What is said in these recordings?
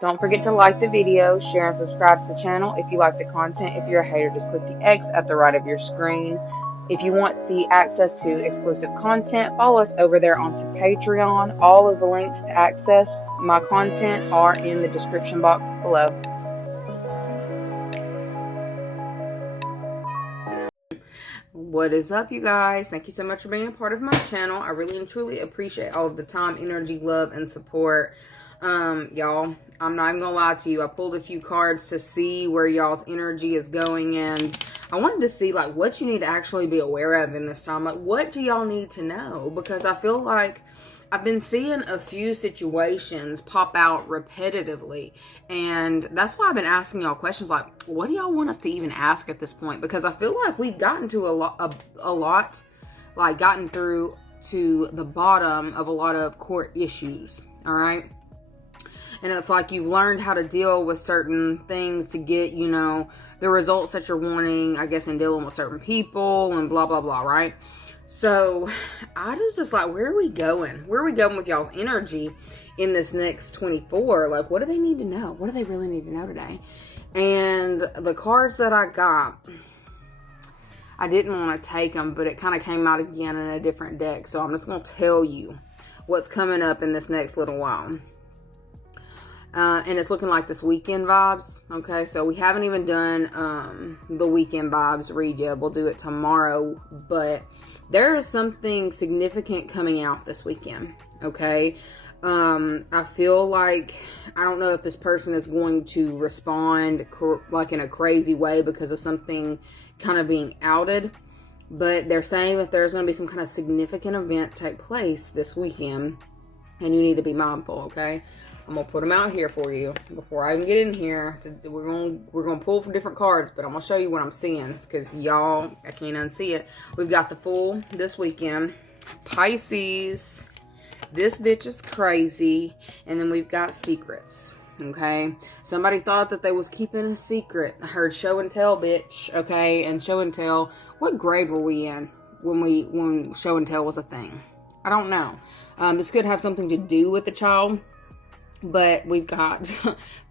Don't forget to like the video, share and subscribe to the channel if you like the content. If you're a hater, just click the X at the right of your screen. If you want the access to exclusive content, follow us over there onto Patreon. All of the links to access my content are in the description box below. What is up, you guys? Thank you so much for being a part of my channel. I really and truly appreciate all of the time, energy, love, and support. Y'all, I'm not even gonna lie to you. I pulled a few cards to see where y'all's energy is going, and I wanted to see like what you need to actually be aware of in this time. Like, what do y'all need to know? Because I feel like I've been seeing a few situations pop out repetitively, and that's why I've been asking y'all questions like, what do y'all want us to even ask at this point? Because I feel like we've gotten to a lot, like gotten through to the bottom of a lot of court issues, all right? And it's like you've learned how to deal with certain things to get, you know, the results that you're wanting, I guess, in dealing with certain people and blah, blah, blah, right? So I was just like, where are we going? Where are we going with y'all's energy in this next 24? Like, what do they need to know? What do they really need to know today? And the cards that I got, I didn't want to take them, but it kind of came out again in a different deck. So I'm just going to tell you what's coming up in this next little while. And it's looking like this weekend vibes. Okay, so we haven't even done the weekend vibes read yet. We'll do it tomorrow, but there is something significant coming out this weekend. Okay, I feel like, I don't know if this person is going to respond like in a crazy way because of something kind of being outed, but they're saying that there's going to be some kind of significant event take place this weekend, and you need to be mindful. Okay, I'm gonna put them out here for you before I even get in here. We're gonna pull from different cards, but I'm gonna show you what I'm seeing because y'all, I can't unsee it. We've got the Fool this weekend, Pisces, this bitch is crazy, and then we've got Secrets. Okay, somebody thought that they was keeping a secret. I heard show and tell, bitch. Okay, and show and tell. What grade were we in when show and tell was a thing? I don't know. This could have something to do with the child. But we've got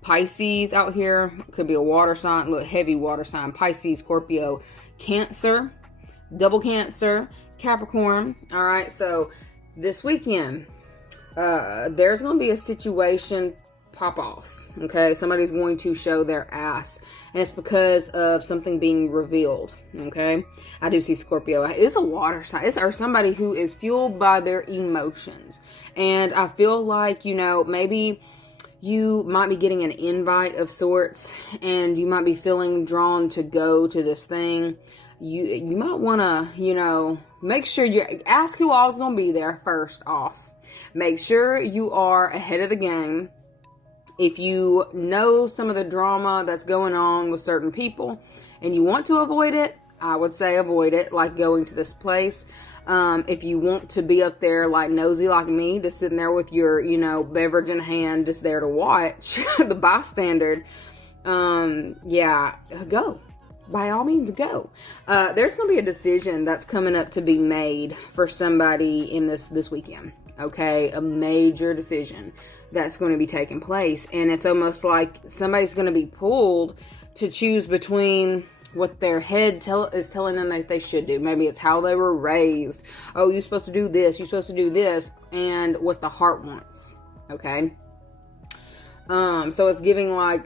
Pisces out here. Could be a water sign. Look, heavy water sign. Pisces, Scorpio, Cancer, double Cancer, Capricorn. All right. So this weekend, there's going to be a situation pop off. Okay. Somebody's going to show their ass. And it's because of something being revealed. Okay. I do see Scorpio. It's a water sign. It's or somebody who is fueled by their emotions. And I feel like, you know, maybe you might be getting an invite of sorts and you might be feeling drawn to go to this thing. You might want to, you know, make sure you ask who all's going to be there first off. Make sure you are ahead of the game. If you know some of the drama that's going on with certain people and you want to avoid it, I would say avoid it, like going to this place. If you want to be up there like nosy like me, just sitting there with your, you know, beverage in hand, just there to watch, the bystander, yeah, go. By all means, go. There's going to be a decision that's coming up to be made for somebody in this weekend. Okay, a major decision that's going to be taking place. And it's almost like somebody's going to be pulled to choose between what their head is telling them that they should do. Maybe it's how they were raised. Oh, you're supposed to do this. You're supposed to do this. And what the heart wants. Okay. So it's giving like,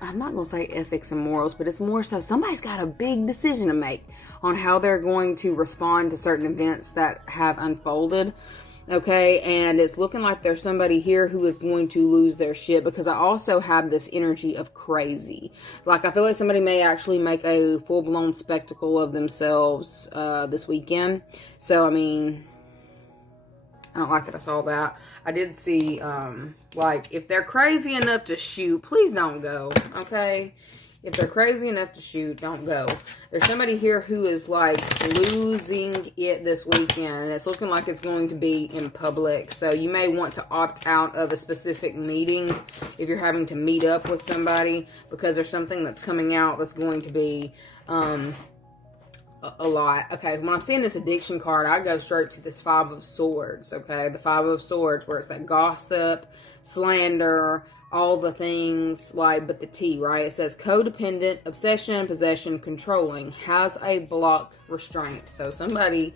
I'm not going to say ethics and morals, but it's more so somebody's got a big decision to make on how they're going to respond to certain events that have unfolded. Okay, and it's looking like there's somebody here who is going to lose their shit, because I also have this energy of crazy. Like, I feel like somebody may actually make a full-blown spectacle of themselves this weekend. So, I mean, I don't like it. I saw that. I did see, like, if they're crazy enough to shoot, please don't go, okay? If they're crazy enough to shoot, don't go. There's somebody here who is, like, losing it this weekend. And it's looking like it's going to be in public. So you may want to opt out of a specific meeting if you're having to meet up with somebody. Because there's something that's coming out that's going to be a lot. Okay, when I'm seeing this addiction card, I go straight to this Five of Swords, okay? The Five of Swords, where it's that gossip, slander, all the things, like, but the T, right? It says codependent, obsession, possession, controlling, has a block restraint. So somebody,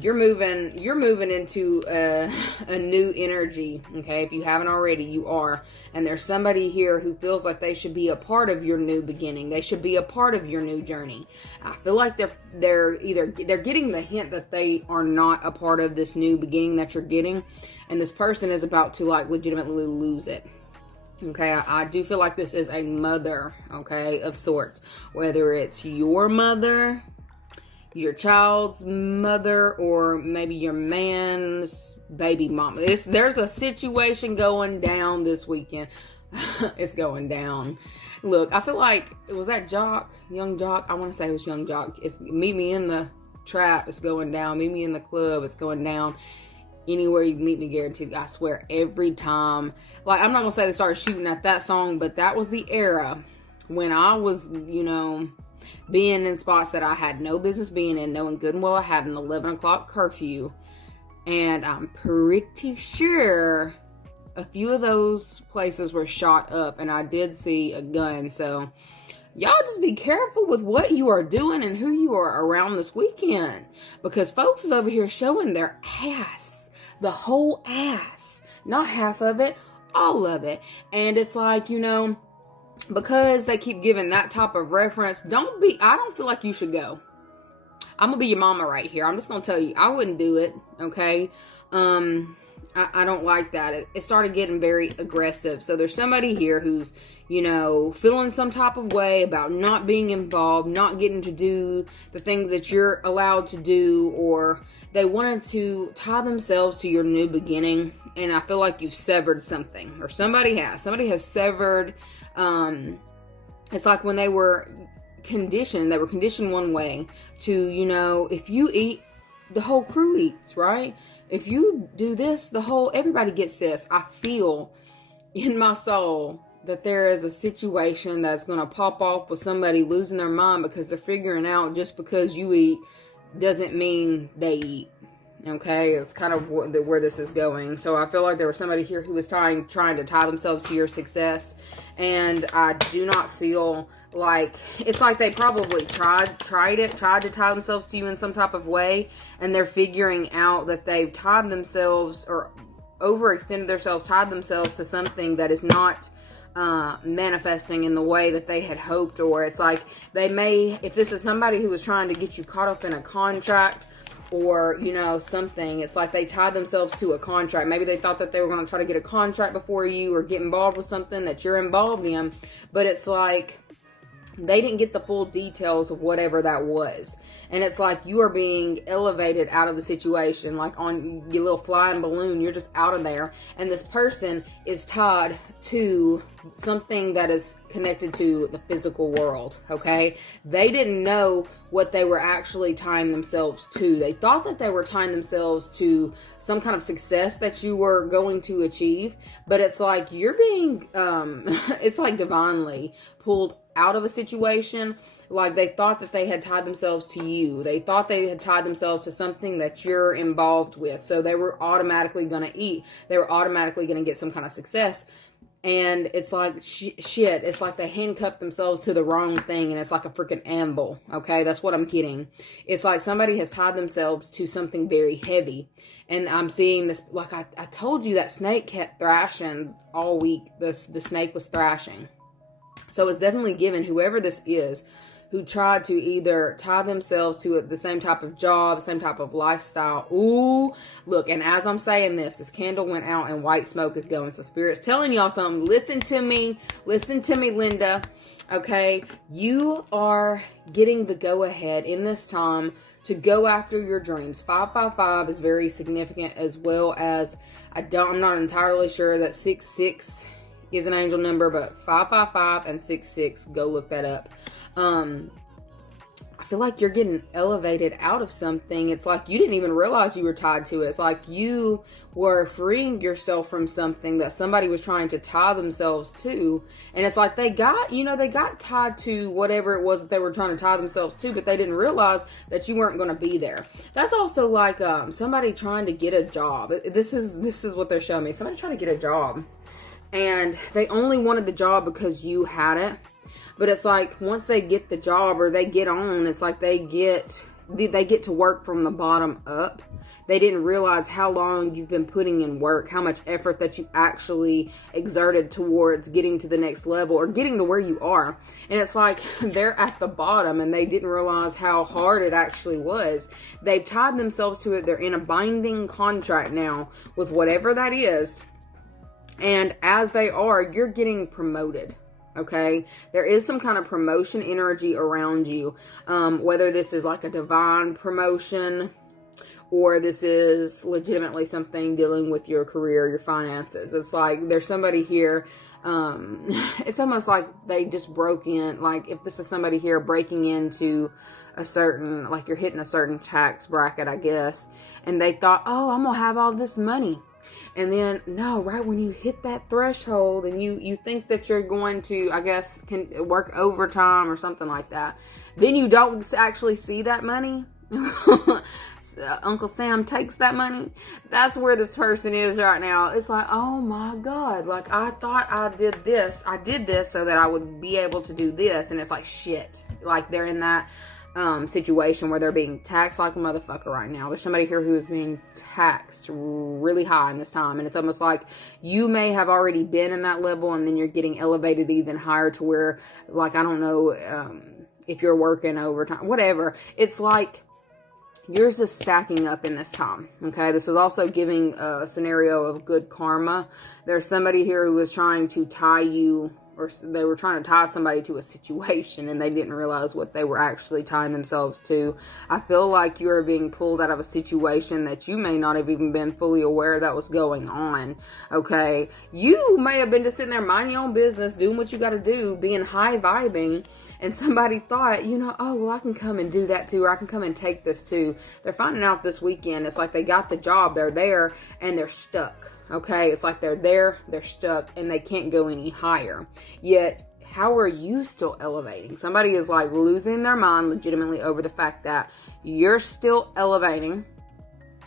you're moving into a new energy, okay? If you haven't already, you are. And there's somebody here who feels like they should be a part of your new beginning. They should be a part of your new journey. I feel like they're getting the hint that they are not a part of this new beginning that you're getting, and this person is about to, like, legitimately lose it. Okay, I do feel like this is a mother, okay, of sorts. Whether it's your mother, your child's mother, or maybe your man's baby mama. There's a situation going down this weekend. It's going down. Look, I feel like, was that Jock? Young Jock? I want to say it was Young Jock. It's meet me in the trap. It's going down. Meet me in the club. It's going down. Anywhere you meet me, guaranteed. I swear, every time. Like, I'm not going to say they started shooting at that song, but that was the era when I was, you know, being in spots that I had no business being in, knowing good and well I had an 11 o'clock curfew. And I'm pretty sure a few of those places were shot up, and I did see a gun. So y'all just be careful with what you are doing and who you are around this weekend, because folks is over here showing their ass, the whole ass, not half of it, all of it. And it's like, you know, because they keep giving that type of reference, I don't feel like you should go. I'm gonna be your mama right here. I'm just gonna tell you, I wouldn't do it, okay? I don't like that. It started getting very aggressive. So there's somebody here who's, you know, feeling some type of way about not being involved, not getting to do the things that you're allowed to do, or they wanted to tie themselves to your new beginning. And I feel like you've severed something, or somebody has severed. It's like when they were conditioned one way to, you know, if you eat, the whole crew eats, right? If you do this, everybody gets this. I feel in my soul that there is a situation that's going to pop off with somebody losing their mind because they're figuring out just because you eat doesn't mean they eat. Okay, it's kind of where this is going. So I feel like there was somebody here who was trying to tie themselves to your success, and I do not feel like, it's like they probably tried to tie themselves to you in some type of way, and they're figuring out that they've tied themselves, or overextended themselves, tied themselves to something that is not manifesting in the way that they had hoped. Or it's like they may, if this is somebody who was trying to get you caught up in a contract, or, you know, something, it's like they tied themselves to a contract. Maybe they thought that they were going to try to get a contract before you, or get involved with something that you're involved in, but it's like they didn't get the full details of whatever that was. And it's like you are being elevated out of the situation, like on your little flying balloon. You're just out of there, and this person is tied to something that is connected to the physical world, okay? They didn't know what they were actually tying themselves to. They thought that they were tying themselves to some kind of success that you were going to achieve, but it's like you're being, it's like divinely pulled out of a situation. Like they thought that they had tied themselves to you. They thought they had tied themselves to something that you're involved with. So they were automatically going to eat. They were automatically going to get some kind of success. And it's like, shit, it's like they handcuffed themselves to the wrong thing, and it's like a freaking anvil, okay? That's what I'm getting. It's like somebody has tied themselves to something very heavy. And I'm seeing this, like I told you, that snake kept thrashing all week. The snake was thrashing. So it's definitely given whoever this is who tried to either tie themselves to the same type of job, same type of lifestyle. Ooh, look, and as I'm saying this candle went out and white smoke is going. So Spirit's telling y'all something. Listen to me, Linda. Okay, you are getting the go-ahead in this time to go after your dreams. 555 is very significant, as well as, I'm not entirely sure that 66 is an angel number, but 555 and 66, go look that up. I feel like you're getting elevated out of something. It's like you didn't even realize you were tied to it. It's like you were freeing yourself from something that somebody was trying to tie themselves to. And it's like they got, they got tied to whatever it was that they were trying to tie themselves to, but they didn't realize that you weren't going to be there. That's also like somebody trying to get a job. This is what they're showing me. Somebody trying to get a job, and they only wanted the job because you had it. But it's like once they get the job or they get on, it's like they get to work from the bottom up. They didn't realize how long you've been putting in work, how much effort that you actually exerted towards getting to the next level or getting to where you are. And it's like they're at the bottom and they didn't realize how hard it actually was. They've tied themselves to it. They're in a binding contract now with whatever that is. And as they are, you're getting promoted. Okay, there is some kind of promotion energy around you, whether this is like a divine promotion or this is legitimately something dealing with your career, your finances. It's like there's somebody here, it's almost like they just broke in, like if this is somebody here breaking into a certain, like you're hitting a certain tax bracket, I guess, and they thought, oh, I'm gonna have all this money. And then, no, right when you hit that threshold and you think that you're going to, I guess, can work overtime or something like that, then you don't actually see that money. Uncle Sam takes that money. That's where this person is right now. It's like, oh my God, like I thought I did this so that I would be able to do this. And it's like, shit, like they're in that situation where they're being taxed like a motherfucker right now. There's somebody here who is being taxed really high in this time, and it's almost like you may have already been in that level and then you're getting elevated even higher to where, like, I don't know if you're working overtime, whatever. It's like yours is stacking up in this time. Okay, this is also giving a scenario of good karma. There's somebody here who is trying to tie you, or they were trying to tie somebody to a situation and they didn't realize what they were actually tying themselves to. I feel like you are being pulled out of a situation that you may not have even been fully aware that was going on. Okay, you may have been just sitting there minding your own business, doing what you got to do, being high vibing, and somebody thought, oh, well, I can come and do that too, or I can come and take this too. They're finding out this weekend. It's like they got the job, they're there, and they're stuck. Okay, it's like they're there, they're stuck, and they can't go any higher. Yet, how are you still elevating? Somebody is like losing their mind legitimately over the fact that you're still elevating.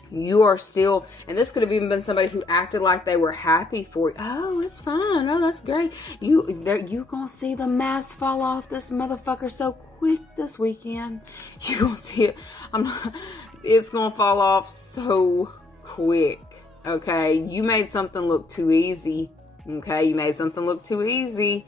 You are still, and this could have even been somebody who acted like they were happy for you. Oh, it's fine. Oh, that's great. You gonna see the mask fall off this motherfucker so quick this weekend. You gonna see it. It's gonna fall off so quick. Okay, you made something look too easy. Okay, you made something look too easy.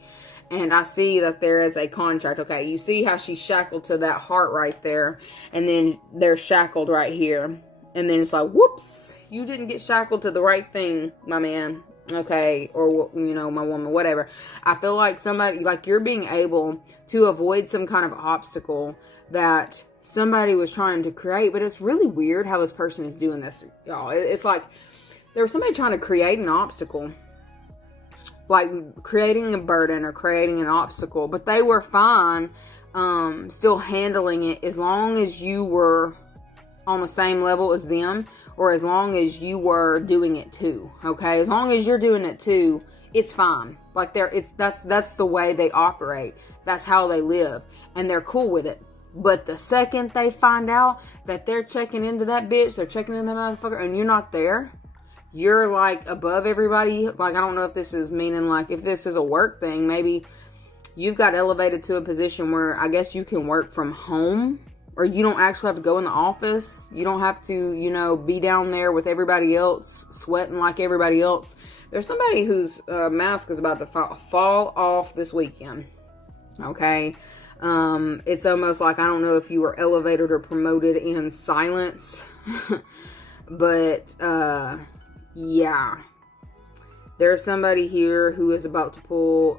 And I see that there is a contract. Okay, you see how she's shackled to that heart right there. And then they're shackled right here. And then it's like, whoops, you didn't get shackled to the right thing, my man. Okay, or, my woman, whatever. I feel like somebody, like you're being able to avoid some kind of obstacle that somebody was trying to create. But it's really weird how this person is doing this, y'all. It's like there was somebody trying to create an obstacle, like creating a burden or creating an obstacle, but they were fine still handling it as long as you were on the same level as them, or as long as you were doing it too. Okay, as long as you're doing it too, it's fine. Like that's the way they operate. That's how they live, and they're cool with it. But the second they find out that they're checking into that bitch, they're checking into that motherfucker, and you're not there, you're like above everybody. Like, I don't know if this is meaning, like, if this is a work thing, maybe you've got elevated to a position where I guess you can work from home, or you don't actually have to go in the office. You don't have to, be down there with everybody else, sweating like everybody else. There's somebody whose mask is about to fall off this weekend. Okay. It's almost like, I don't know if you were elevated or promoted in silence, but, yeah, there's somebody here who is about to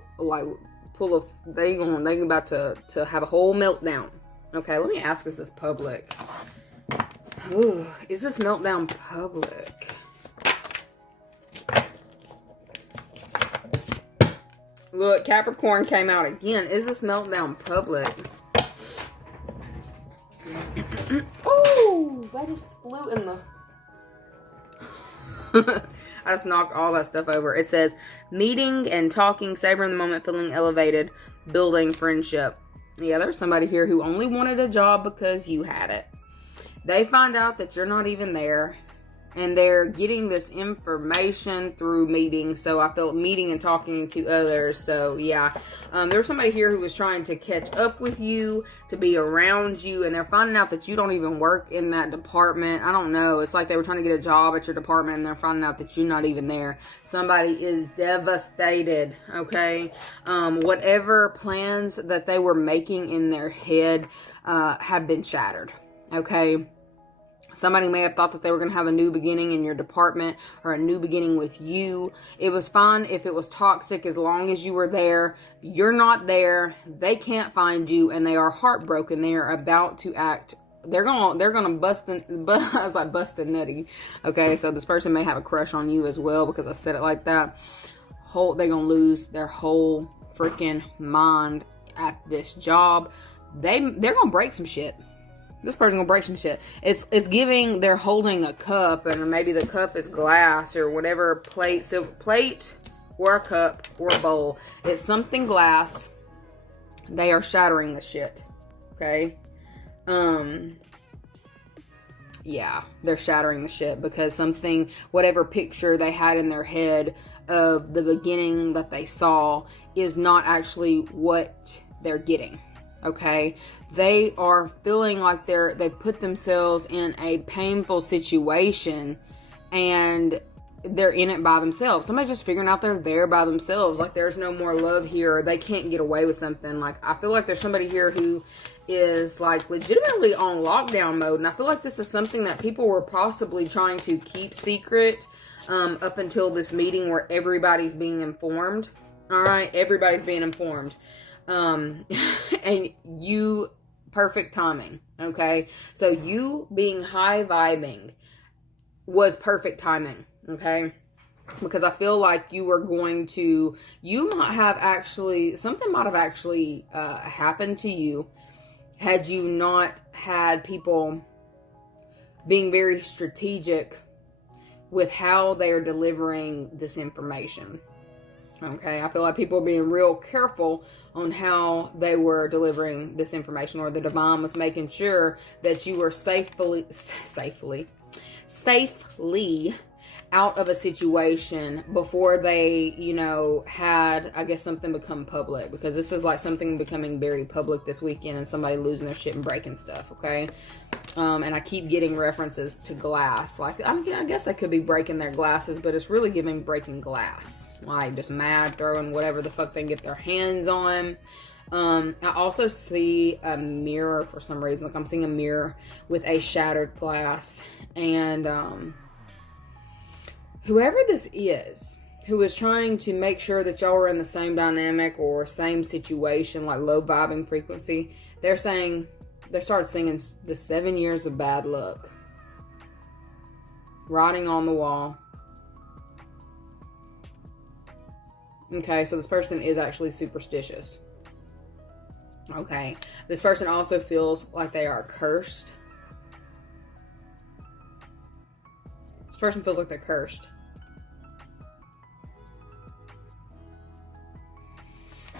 they about to have a whole meltdown. Okay, let me ask, is this public? Ooh, is this meltdown public? Look, Capricorn came out again. Is this meltdown public? Oh, that just flew in the... I just knocked all that stuff over. It says, meeting and talking, savoring the moment, feeling elevated, building friendship. Yeah, there's somebody here who only wanted a job because you had it. They find out that you're not even there, and they're getting this information through meetings. So I felt meeting and talking to others. So yeah, there was somebody here who was trying to catch up with you, to be around you, and they're finding out that you don't even work in that department. I don't know. It's like they were trying to get a job at your department, and they're finding out that you're not even there. Somebody is devastated, okay? Whatever plans that they were making in their head have been shattered, okay? Somebody may have thought that they were going to have a new beginning in your department or a new beginning with you. It was fine if it was toxic as long as you were there. You're not there. They can't find you, and they are heartbroken. They are about to act. They're gonna bust I was like busting nutty. Okay, so this person may have a crush on you as well because I said it like that. They're gonna lose their whole freaking mind at this job. They're gonna break some shit. This person gonna break some shit. It's giving, they're holding a cup, and maybe the cup is glass or whatever, silver plate or a cup or a bowl. It's something glass. They are shattering the shit. Okay? Yeah, they're shattering the shit because something, whatever picture they had in their head of the beginning that they saw is not actually what they're getting. Okay, they are feeling like they've put themselves in a painful situation, and they're in it by themselves. Somebody just figuring out they're there by themselves. Like there's no more love here. Or they can't get away with something. Like I feel like there's somebody here who is like legitimately on lockdown mode, and I feel like this is something that people were possibly trying to keep secret up until this meeting where everybody's being informed. All right, everybody's being informed. And you, perfect timing, okay? So you being high vibing was perfect timing, okay? Because I feel like you might have actually, something might have actually happened to you had you not had people being very strategic with how they are delivering this information. Okay, I feel like people are being real careful on how they were delivering this information, or the divine was making sure that you were safely out of a situation before they, had, I guess, something become public. Because this is like something becoming very public this weekend, and somebody losing their shit and breaking stuff, okay? And I keep getting references to glass. Like, I guess they could be breaking their glasses, but it's really giving breaking glass. Like, just mad, throwing whatever the fuck they can get their hands on. I also see a mirror for some reason. Like, I'm seeing a mirror with a shattered glass. And, whoever this is, who is trying to make sure that y'all are in the same dynamic or same situation, like low vibing frequency, they started singing the 7 years of bad luck. Writing on the wall. Okay, so this person is actually superstitious. Okay, this person also feels like they are cursed. This person feels like they're cursed.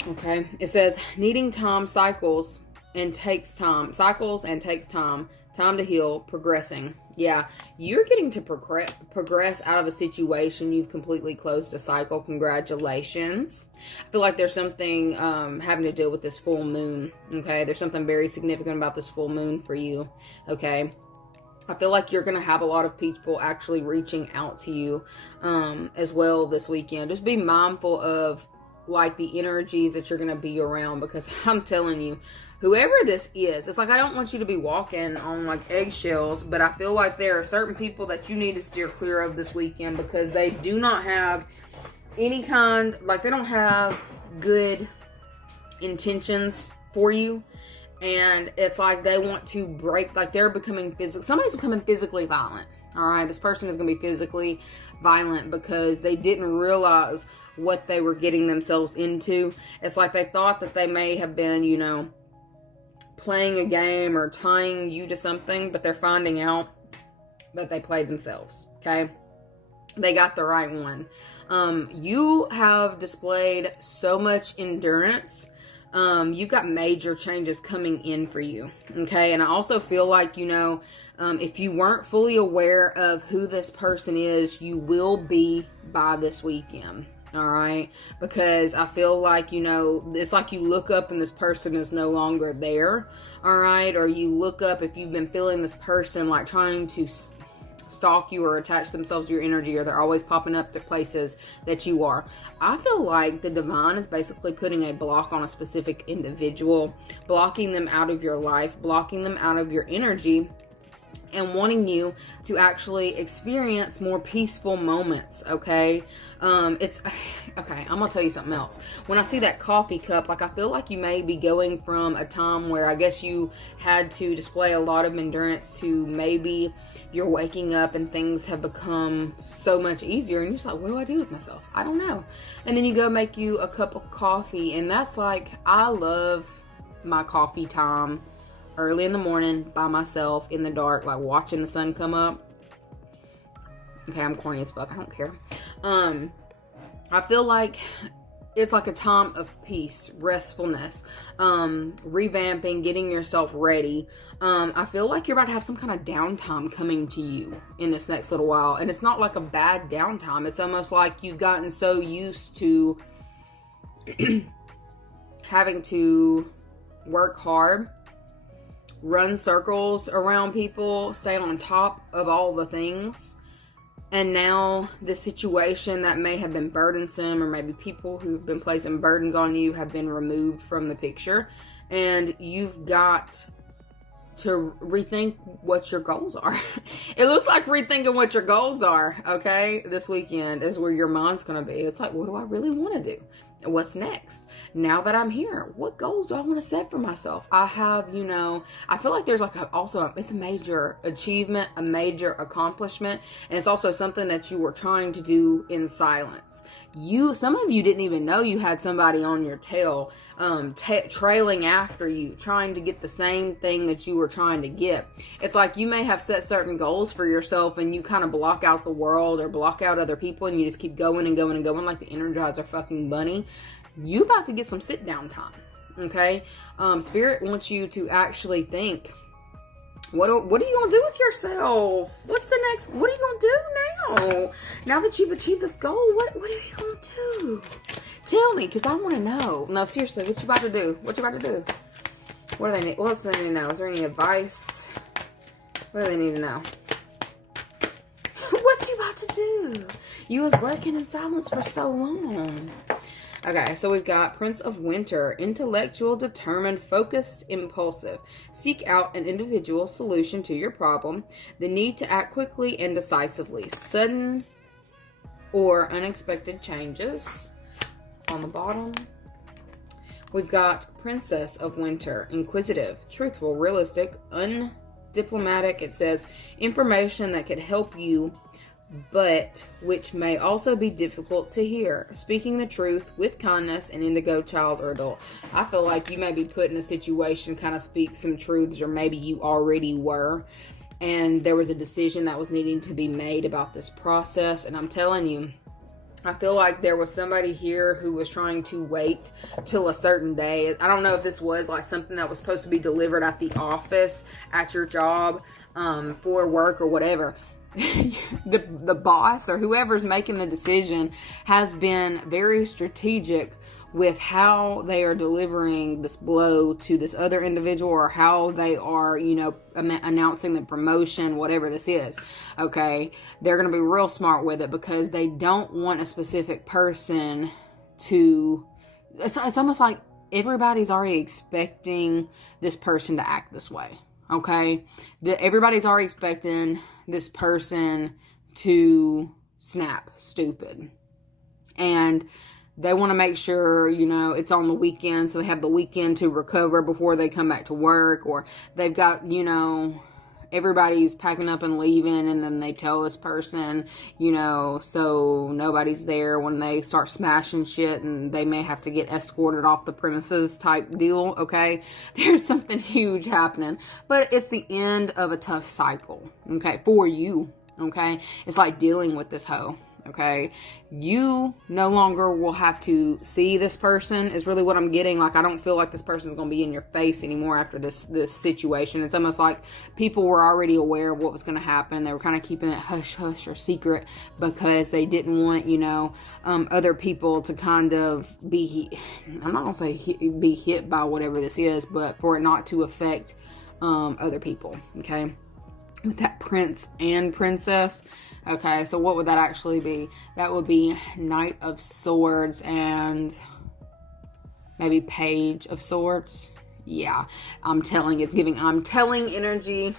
Okay, it says needing time cycles and takes time. Cycles and takes time. Time to heal, progressing. Yeah, you're getting to progress out of a situation you've completely closed a cycle. Congratulations. I feel like there's something having to deal with this full moon. Okay, there's something very significant about this full moon for you. Okay. I feel like you're going to have a lot of people actually reaching out to you as well this weekend. Just be mindful of like the energies that you're going to be around, because I'm telling you, whoever this is, it's like I don't want you to be walking on like eggshells, but I feel like there are certain people that you need to steer clear of this weekend, because they do not have any kind, like they don't have good intentions for you. And it's like they want to break, like they're becoming somebody's becoming physically violent. All right, this person is going to be physically violent because they didn't realize what they were getting themselves into. It's like they thought that they may have been, playing a game or tying you to something, but they're finding out that they played themselves, okay? They got the right one. You have displayed so much endurance. You've got major changes coming in for you, okay? And I also feel like, you know, if you weren't fully aware of who this person is, you will be by this weekend, all right? Because I feel like, you know, it's like you look up and this person is no longer there, all right? Or you look up if you've been feeling this person like trying to stalk you or attach themselves to your energy, or they're always popping up to places that you are. I feel like the divine is basically putting a block on a specific individual, blocking them out of your life, blocking them out of your energy, and wanting you to actually experience more peaceful moments, okay? Okay, I'm gonna tell you something else. When I see that coffee cup, like, I feel like you may be going from a time where I guess you had to display a lot of endurance to maybe you're waking up and things have become so much easier, and you're just like, what do I do with myself? I don't know. And then you go make you a cup of coffee, and that's like, I love my coffee time early in the morning by myself in the dark, like watching the sun come up. Okay, I'm corny as fuck. I don't care. I feel like it's like a time of peace, restfulness, revamping, getting yourself ready. I feel like you're about to have some kind of downtime coming to you in this next little while. And it's not like a bad downtime. It's almost like you've gotten so used to having to work hard, run circles around people, stay on top of all the things. And now this situation that may have been burdensome, or maybe people who've been placing burdens on you, have been removed from the picture. And you've got to rethink what your goals are. It looks like rethinking what your goals are, okay? This weekend is where your mind's going to be. It's like, what do I really want to do? What's next? Now that I'm here, what goals do I want to set for myself? I have, you know, I feel like there's like it's a major achievement, a major accomplishment, and it's also something that you were trying to do in silence. Some of you didn't even know you had somebody on your tail, trailing after you, trying to get the same thing that you were trying to get. It's like you may have set certain goals for yourself, and you kind of block out the world or block out other people, and you just keep going and going and going like the Energizer fucking bunny. You about to get some sit down time, okay? Spirit wants you to actually think, what are you gonna do with yourself? What are you gonna do now that you've achieved this goal? What are you gonna do? Tell me, because I want to know. No, seriously, what you about to do? What do they need? What else do they need to know? Is there any advice? What do they need to know? What you about to do? You was working in silence for so long. Okay, so we've got Prince of Winter, intellectual, determined, focused, impulsive. Seek out an individual solution to your problem. The need to act quickly and decisively. Sudden or unexpected changes. On the bottom, we've got Princess of Winter, inquisitive, truthful, realistic, undiplomatic. It says information that could help you, but which may also be difficult to hear. Speaking the truth with kindness, and indigo, child or adult. I feel like you may be put in a situation, kind of speak some truths, or maybe you already were, and there was a decision that was needing to be made about this process. And I'm telling you, I feel like there was somebody here who was trying to wait till a certain day. I don't know if this was like something that was supposed to be delivered at the office, at your job, for work or whatever. The boss or whoever's making the decision has been very strategic with how they are delivering this blow to this other individual, or how they are, you know, announcing the promotion, whatever this is. Okay, they're going to be real smart with it, because they don't want a specific person to, it's almost like everybody's already expecting this person to act this way. Okay, everybody's already expecting this person to snap stupid, and they want to make sure, you know, it's on the weekend, so they have the weekend to recover before they come back to work, or they've got, you know, everybody's packing up and leaving, and then they tell this person, you know, so nobody's there when they start smashing shit, and they may have to get escorted off the premises type deal, okay? There's something huge happening, but it's the end of a tough cycle, okay, for you, okay? It's like dealing with this hoe. Okay, you no longer will have to see this person is really what I'm getting. Like, I don't feel like this person's going to be in your face anymore after this situation. It's almost like people were already aware of what was going to happen. They were kind of keeping it hush hush or secret because they didn't want, you know, other people to kind of be, I'm not going to say be hit by whatever this is, but for it not to affect other people, okay? With that prince and princess. Okay, so what would that actually be? That would be Knight of Swords and maybe Page of Swords. Yeah, I'm telling energy.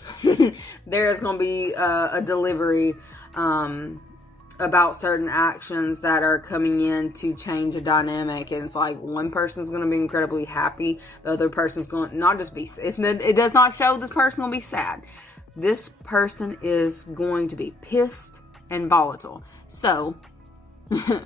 There's going to be a delivery about certain actions that are coming in to change a dynamic. And it's like one person's going to be incredibly happy. The other person's going to not just be, it does not show this person will be sad. This person is going to be pissed and volatile. So,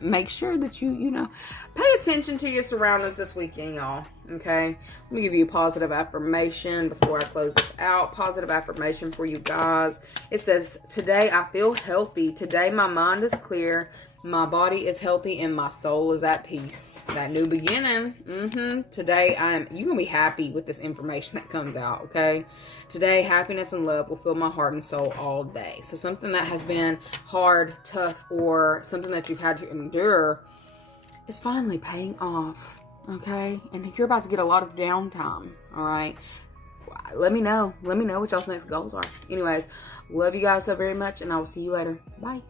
make sure that you know, pay attention to your surroundings this weekend, y'all. Okay? Let me give you a positive affirmation before I close this out. Positive affirmation for you guys. It says, today I feel healthy. Today my mind is clear. My body is healthy and my soul is at peace. That new beginning. Today you're going to be happy with this information that comes out, okay? Today, happiness and love will fill my heart and soul all day. So something that has been hard, tough, or something that you've had to endure is finally paying off, okay? And you're about to get a lot of downtime, all right? Let me know. Let me know what y'all's next goals are. Anyways, love you guys so very much, and I will see you later. Bye.